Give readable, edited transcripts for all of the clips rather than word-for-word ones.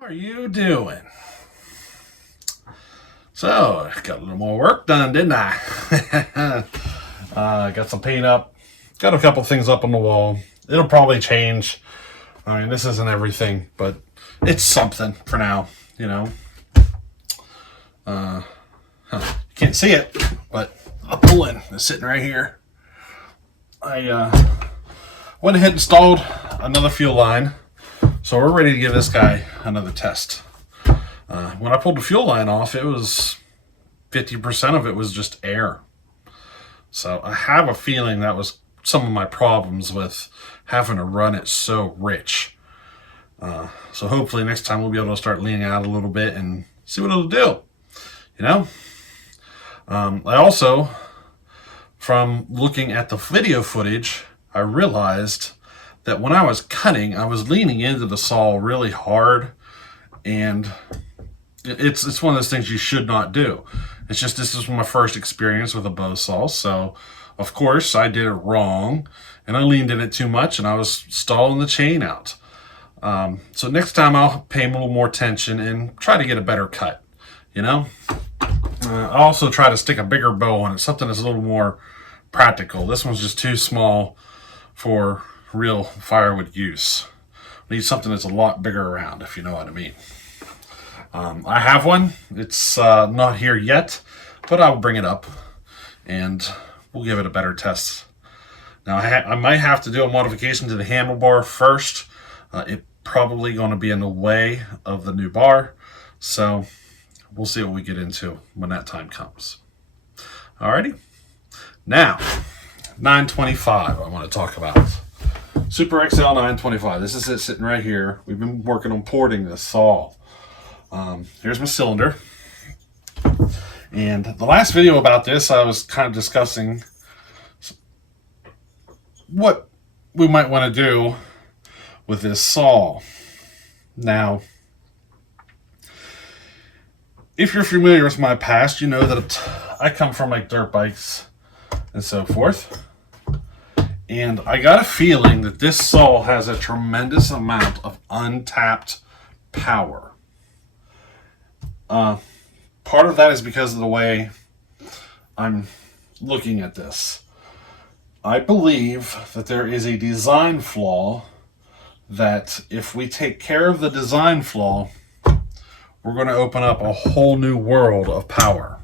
How are you doing? So, got a little more work done, didn't I? Got some paint up. Got a couple things up on the wall. It'll probably change. I mean, this isn't everything, but it's something for now, you know. You can't see it, but a pull-in is sitting right here. I went ahead and installed another fuel line. So we're ready to give this guy another test. When I pulled the fuel line off, it was 50% of it was just air. So I have a feeling that was some of my problems with having to run it so rich. So hopefully next time we'll be able to start leaning out a little bit and see what it'll do. You know? I also, from looking at the video footage, I realized that when I was cutting, I was leaning into the saw really hard, and it's one of those things you should not do. It's just this is my first experience with a bow saw, so of course I did it wrong, and I leaned in it too much, and I was stalling the chain out. So next time I'll pay a little more attention and try to get a better cut, you know? I'll also try to stick a bigger bow on it, something that's a little more practical. This one's just too small for real firewood use. Need something that's a lot bigger around, if you know what I mean. I have one. It's not here yet, but I'll bring it up and we'll give it a better test. Now I might have to do a modification to the handlebar first. It's probably going to be in the way of the new bar, so we'll see what we get into when that time comes. Alrighty. Now, 925 I want to talk about. Super XL-925. This is it sitting right here. We've been working on porting this saw. Here's my cylinder. And the last video about this, I was kind of discussing what we might want to do with this saw. Now, if you're familiar with my past, you know that I come from like dirt bikes and so forth. And I got a feeling that this saw has a tremendous amount of untapped power. Part of that is because of the way I'm looking at this. I believe that there is a design flaw that if we take care of the design flaw, we're going to open up a whole new world of power.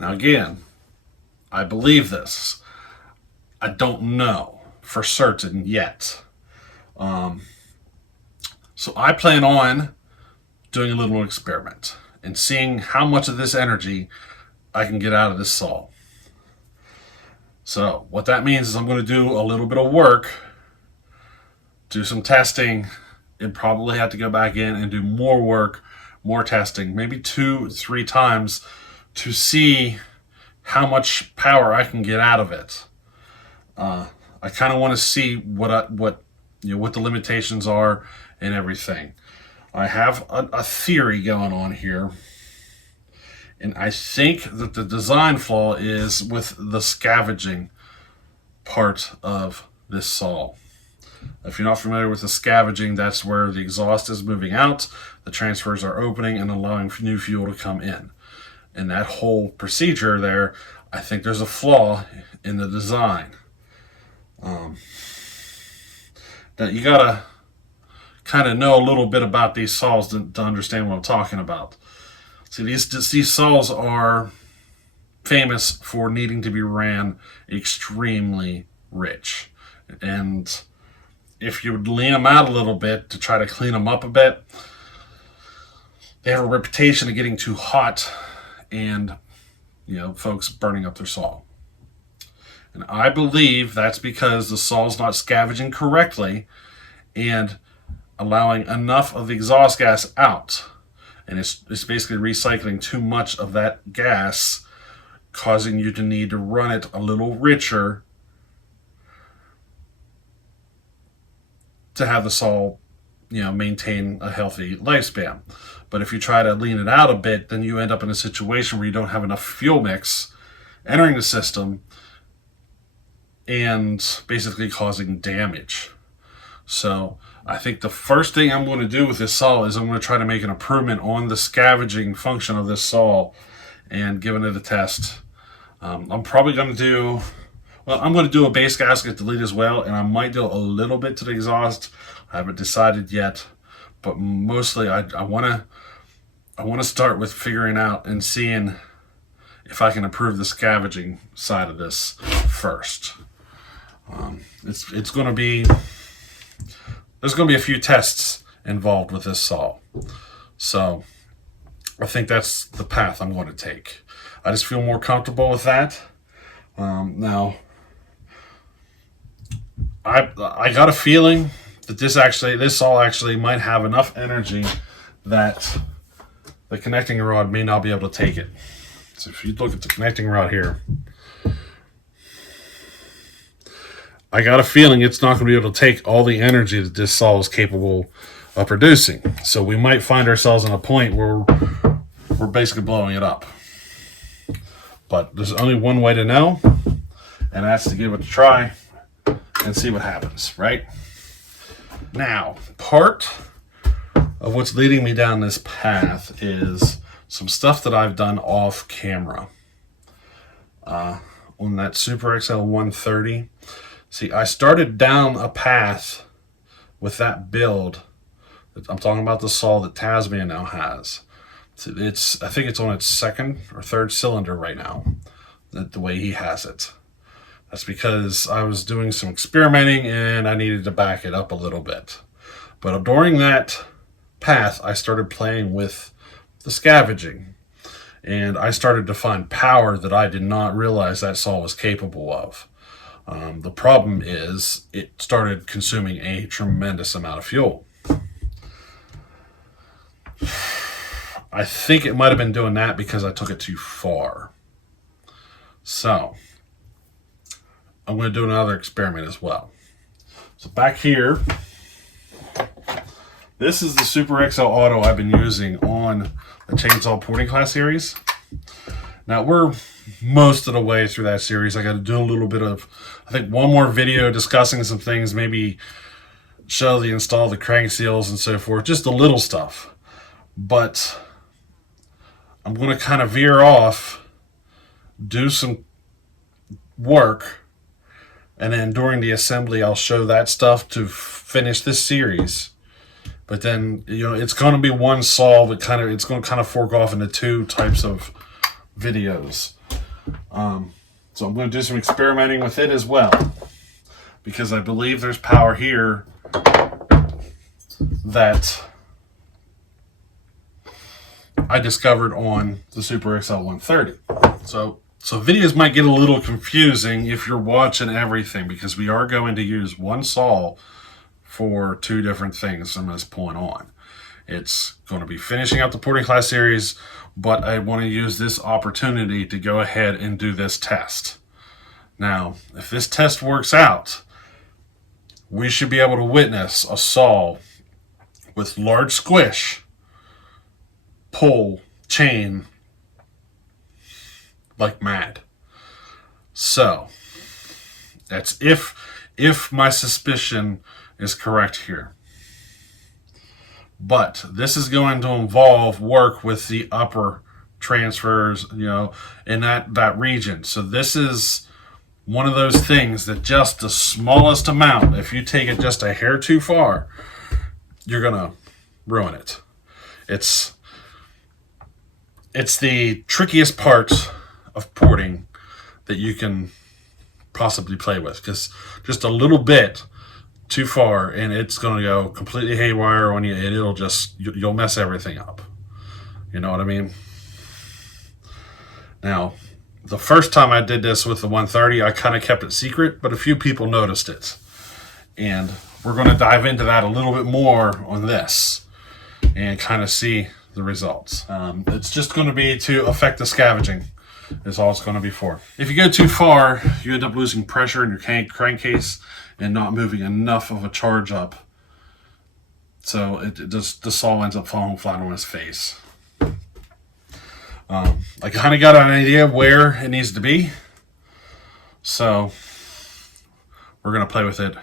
Now again, I believe this. I don't know for certain yet. So I plan on doing a little experiment and seeing how much of this energy I can get out of this saw. So what that means is I'm going to do a little bit of work, do some testing, and probably have to go back in and do more work, more testing, maybe 2-3 times to see how much power I can get out of it. I kind of want to see what the limitations are and everything. I have a theory going on here, and I think that the design flaw is with the scavenging part of this saw. If you're not familiar with the scavenging, that's where the exhaust is moving out, the transfers are opening and allowing new fuel to come in. And that whole procedure there, I think there's a flaw in the design. That you gotta kind of know a little bit about these saws to understand what I'm talking about. See, these saws are famous for needing to be ran extremely rich. And if you would lean them out a little bit to try to clean them up a bit, they have a reputation of getting too hot and, folks burning up their saw. And I believe that's because the saw's not scavenging correctly and allowing enough of the exhaust gas out. And it's basically recycling too much of that gas, causing you to need to run it a little richer to have the saw, maintain a healthy lifespan. But if you try to lean it out a bit, then you end up in a situation where you don't have enough fuel mix entering the system and basically causing damage. So I think the first thing I'm going to do with this saw is I'm going to try to make an improvement on the scavenging function of this saw and giving it a test. I'm probably going to do, well, I'm going to do a base gasket delete as well, and I might do a little bit to the exhaust. I haven't decided yet, but mostly I want to start with figuring out and seeing if I can improve the scavenging side of this first. It's going to be, there's going to be a few tests involved with this saw. So I think that's the path I'm going to take. I just feel more comfortable with that. Now, I got a feeling that this saw actually might have enough energy that the connecting rod may not be able to take it. So if you look at the connecting rod here, I got a feeling it's not going to be able to take all the energy that this saw is capable of producing. So we might find ourselves in a point where we're basically blowing it up. But there's only one way to know, and that's to give it a try and see what happens, right? Now, part of what's leading me down this path is some stuff that I've done off camera. On that Super XL-130, see, I started down a path with that build. I'm talking about the saw that Tasman now has. I think it's on its second or third cylinder right now, the way he has it. That's because I was doing some experimenting and I needed to back it up a little bit. But during that path, I started playing with the scavenging. And I started to find power that I did not realize that saw was capable of. The problem is it started consuming a tremendous amount of fuel. I think it might have been doing that because I took it too far. So I'm going to do another experiment as well. So back here, this is the Super XL Auto I've been using on the Chainsaw Porting Class series. Now we're most of the way through that series. I got to do a little bit of, I think, one more video discussing some things, maybe show the install the crank seals and so forth, just a little stuff. But I'm going to kind of veer off, do some work, and then during the assembly I'll show that stuff to finish this series. But then, you know, it's going to be one saw, but it's going to kind of fork off into two types of videos. So I'm going to do some experimenting with it as well, because I believe there's power here that I discovered on the Super XL-130. So videos might get a little confusing if you're watching everything, because we are going to use one saw for two different things from this point on. It's going to be finishing up the Porting Class series, but I want to use this opportunity to go ahead and do this test. Now, if this test works out, we should be able to witness a saw with large squish pull chain like mad. So that's if my suspicion is correct here. But this is going to involve work with the upper transfers, you know, in that region. So this is one of those things that just the smallest amount, if you take it just a hair too far, you're gonna ruin it. It's the trickiest part of porting that you can possibly play with, because just a little bit too far and it's going to go completely haywire on you, and it'll just, you'll mess everything up. You know what I mean? Now, the first time I did this with the 130, I kind of kept it secret, but a few people noticed it. And we're going to dive into that a little bit more on this and kind of see the results. It's just going to be to affect the scavenging is all it's going to be for. If you go too far, you end up losing pressure in your crankcase and not moving enough of a charge up. So the saw ends up falling flat on his face. I kind of got an idea of where it needs to be. So we're going to play with it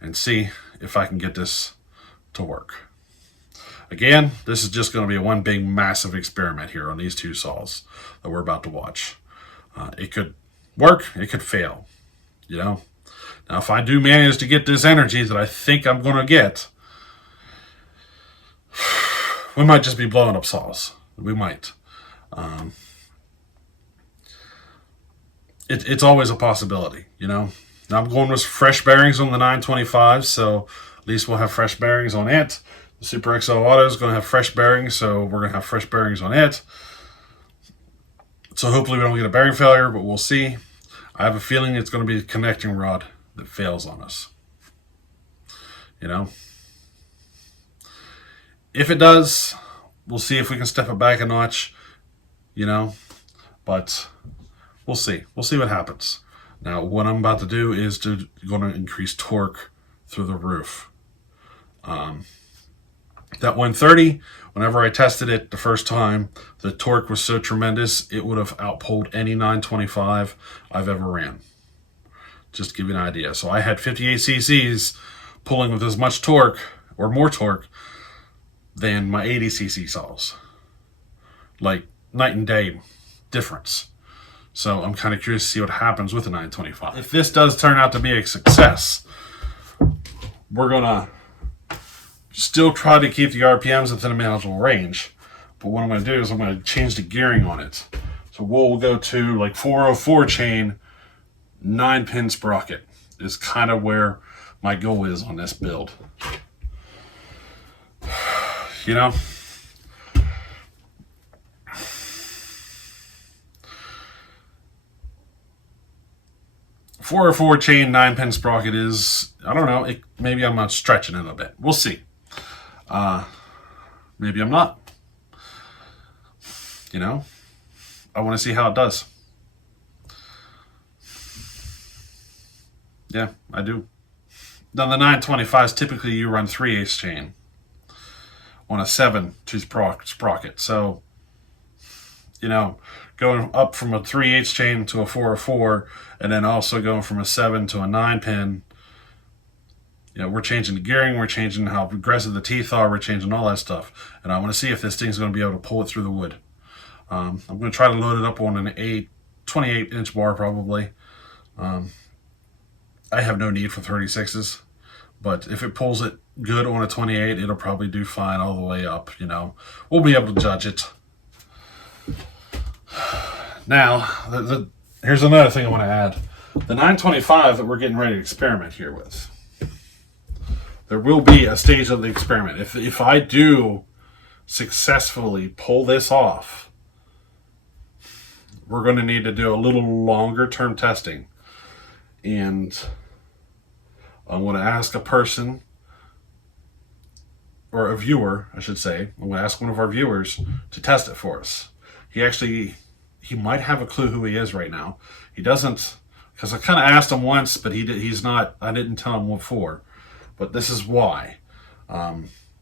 and see if I can get this to work. Again, this is just going to be one big massive experiment here on these two saws that we're about to watch. It could work, it could fail, you know. Now, if I do manage to get this energy that I think I'm going to get, we might just be blowing up saws. We might. It's always a possibility, you know. Now I'm going with fresh bearings on the 925, so at least we'll have fresh bearings on it. The Super XL Auto is going to have fresh bearings, so we're going to have fresh bearings on it. So hopefully we don't get a bearing failure, but we'll see. I have a feeling it's going to be a connecting rod that fails on us. You know? If it does, we'll see if we can step it back a notch, you know? But we'll see. We'll see what happens. Now, what I'm about to do is going to increase torque through the roof. That 130, whenever I tested it the first time, the torque was so tremendous, it would have outpulled any 925 I've ever ran. Just to give you an idea. So I had 58 cc's pulling with as much torque, or more torque, than my 80 cc saws. Like, night and day difference. So I'm kind of curious to see what happens with the 925. If this does turn out to be a success, we're going to still try to keep the RPMs within a manageable range. But what I'm going to do is I'm going to change the gearing on it. So we'll go to like 404 chain, 9-pin sprocket is kind of where my goal is on this build. You know? Four or four chain 9-pin sprocket is, I don't know, maybe I'm not stretching it a bit. We'll see. Maybe I'm not. You know, I want to see how it does. Yeah, I do. Now the 925s, typically you run 3/8 chain on a 7-tooth sprocket. So, you know, going up from a 3/8 chain to a 404, and then also going from a 7 to a 9-pin, you know, we're changing the gearing, we're changing how aggressive the teeth are, we're changing all that stuff. And I want to see if this thing's going to be able to pull it through the wood. I'm going to try to load it up on an 28-inch bar probably. I have no need for 36s, but if it pulls it good on a 28, it'll probably do fine all the way up, you know. We'll be able to judge it. Now, here's another thing I want to add. The 925 that we're getting ready to experiment here with, there will be a stage of the experiment. If I do successfully pull this off, we're going to need to do a little longer term testing. And I'm going to ask a person, or a viewer, I should say. I'm going to ask one of our viewers to test it for us. He might have a clue who he is right now. He doesn't, because I kind of asked him once, but he's not, I didn't tell him what for. But this is why.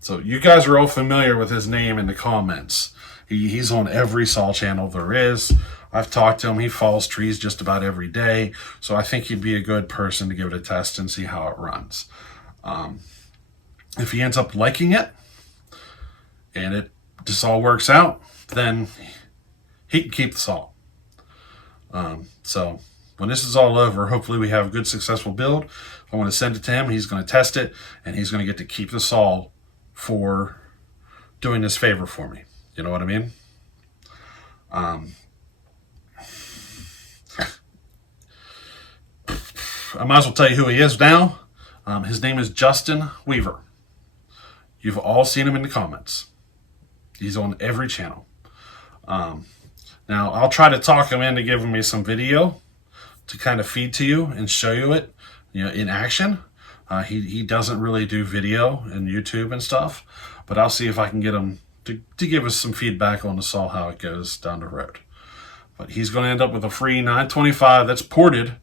So you guys are all familiar with his name in the comments. He's on every saw channel there is. I've talked to him. He falls trees just about every day. So I think he'd be a good person to give it a test and see how it runs. If he ends up liking it and this all works out, then he can keep the saw. So when this is all over, hopefully we have a good successful build. I want to send it to him. He's going to test it, and he's going to get to keep the saw for doing this favor for me. You know what I mean? I might as well tell you who he is now. His name is Justin Weaver. You've all seen him in the comments. He's on every channel. Now, I'll try to talk him into giving me some video to kind of feed to you and show you it, you know, in action. He doesn't really do video and YouTube and stuff, but I'll see if I can get him to give us some feedback on the saw, how it goes down the road. But he's going to end up with a free 925 that's ported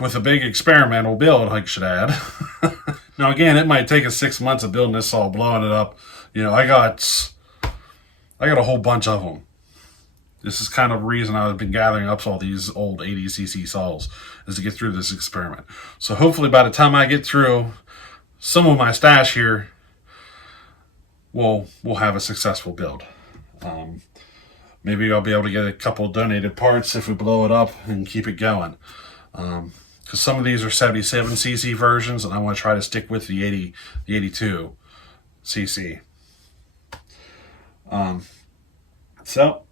with a big experimental build, I should add. Now, again, it might take us 6 months of building this saw, blowing it up. You know, I got a whole bunch of them. This is kind of the reason I've been gathering up all these old 80cc saws, is to get through this experiment. So hopefully by the time I get through some of my stash here, we'll have a successful build. Maybe I'll be able to get a couple donated parts if we blow it up and keep it going. Because some of these are 77cc versions, and I want to try to stick with the 82cc. So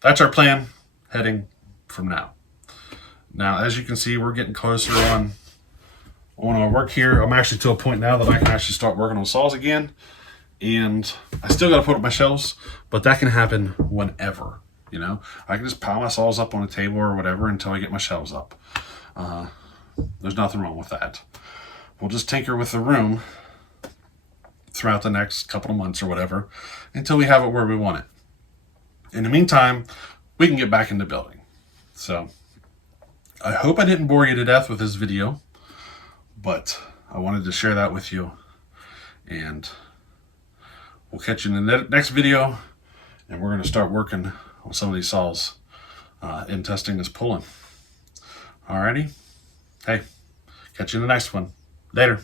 that's our plan heading from now. Now, as you can see, we're getting closer on our work here. I'm actually to a point now that I can actually start working on saws again. And I still got to put up my shelves, but that can happen whenever. You know, I can just pile my saws up on a table or whatever until I get my shelves up. There's nothing wrong with that. We'll just tinker with the room throughout the next couple of months or whatever until we have it where we want it. In the meantime, we can get back into building. So I hope I didn't bore you to death with this video, but I wanted to share that with you. And we'll catch you in the next video, and we're going to start working on some of these saws and testing this pulling. Alrighty. Hey, catch you in the next one. Later.